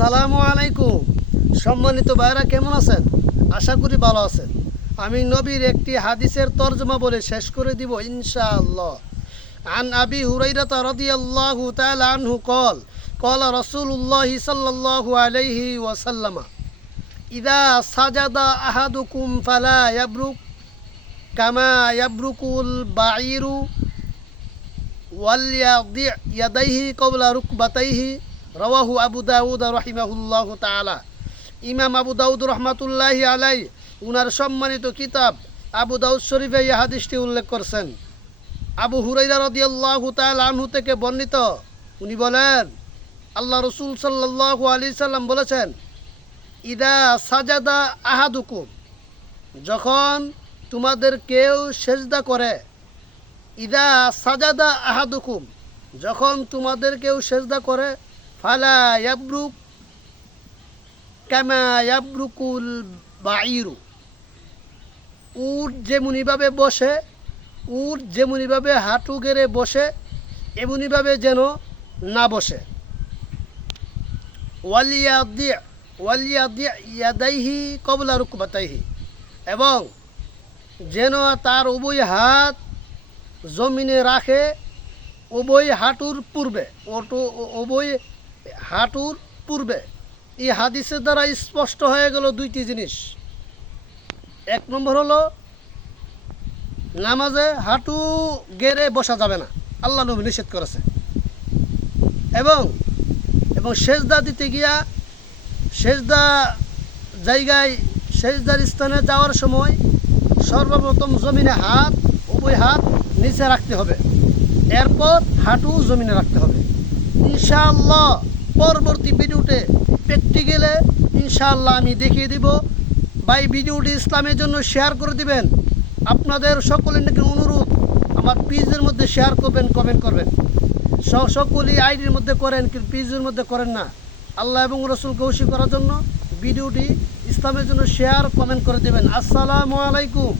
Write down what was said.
আসসালামু আলাইকুম সম্মানিত ভাইরা কেমন আছেন আশা করি ভালো আছেন আমি নবীর একটি হাদিসের তর্জমা বলে শেষ করে দিব ইনশাআল্লাহ عن أبي هريرة رضي الله تعالى عنه قال قال رسول الله صلى الله عليه وسلم إذا سجد أحدكم فلا يبرك كما يبرك البعير وليضع يديه قبل ركبتيه রওয়াহু আবু দাউদ রহিমাহুল্লাহ তাআলা। ইমাম আবু দাউদ রহমাতুল্লাহ আলাই উনার সম্মানিত কিতাব আবু দাউদ শরীফে এই হাদিসটি উল্লেখ করছেন। আবু হুরাইরা রাদিয়াল্লাহু আনহু থেকে বর্ণিত, উনি বলেন, আল্লাহ রসুল সাল্লাল্লাহু আলাইহি সাল্লাম বলেছেন, ইদা সাজাদা আহাদুকুম যখন তোমাদের কেউ সেজদা করে, ইদা সাজাদা আহাদুকুম যখন তোমাদের কেউ সেজদা করে ফালা ইয়াবরুক কামা ইয়াবরুকুল বাঈরু। উট যেমনিভাবে বসে, উট যেমনিভাবে হাঁটু গেড়ে বসে, এমনিভাবে যেন না বসে। ওয়ালিয়া দিয়ে ওয়ালিয়া দিয়ে ইয়াদাইহি কবলা রুকবাতাইহি। এবং যেন তার উভয় হাত জমিনে রাখে, উভয় হাঁটুর পূর্বে, ওটু, উভয় হাঁটুর পূর্বে। এই হাদিসের দ্বারা স্পষ্ট হয়ে গেল দুইটি জিনিস। এক নম্বর হলো, নামাজে হাঁটু গেড়ে বসা যাবে না। আল্লাহ নবী নিষেধ করেছে। এবং এবং সেজদা দিতে গিয়া সেজদা জায়গায়, সেজদার স্থানে যাওয়ার সময় সর্বপ্রথম জমিনে হাত, উভয় হাত নিচে রাখতে হবে। এরপর হাঁটু জমিনে রাখতে হবে। ইনশাআল্লাহ পরবর্তী ভিডিওতে প্র্যাকটিক্যালে ইনশাআল্লাহ আমি দেখিয়ে দিব। ভাই, ভিডিওটি ইসলামের জন্য শেয়ার করে দিবেন। আপনাদের সকলের নাকি অনুরোধ, আমার পেজের মধ্যে শেয়ার করবেন কমেন্ট করবেন। সকলেই আইডির মধ্যে করেন, কিন্তু পেজের মধ্যে করেন না। আল্লাহ এবং রসুলকে খুশি করার জন্য ভিডিওটি ইসলামের জন্য শেয়ার কমেন্ট করে দেবেন। আসসালামু আলাইকুম।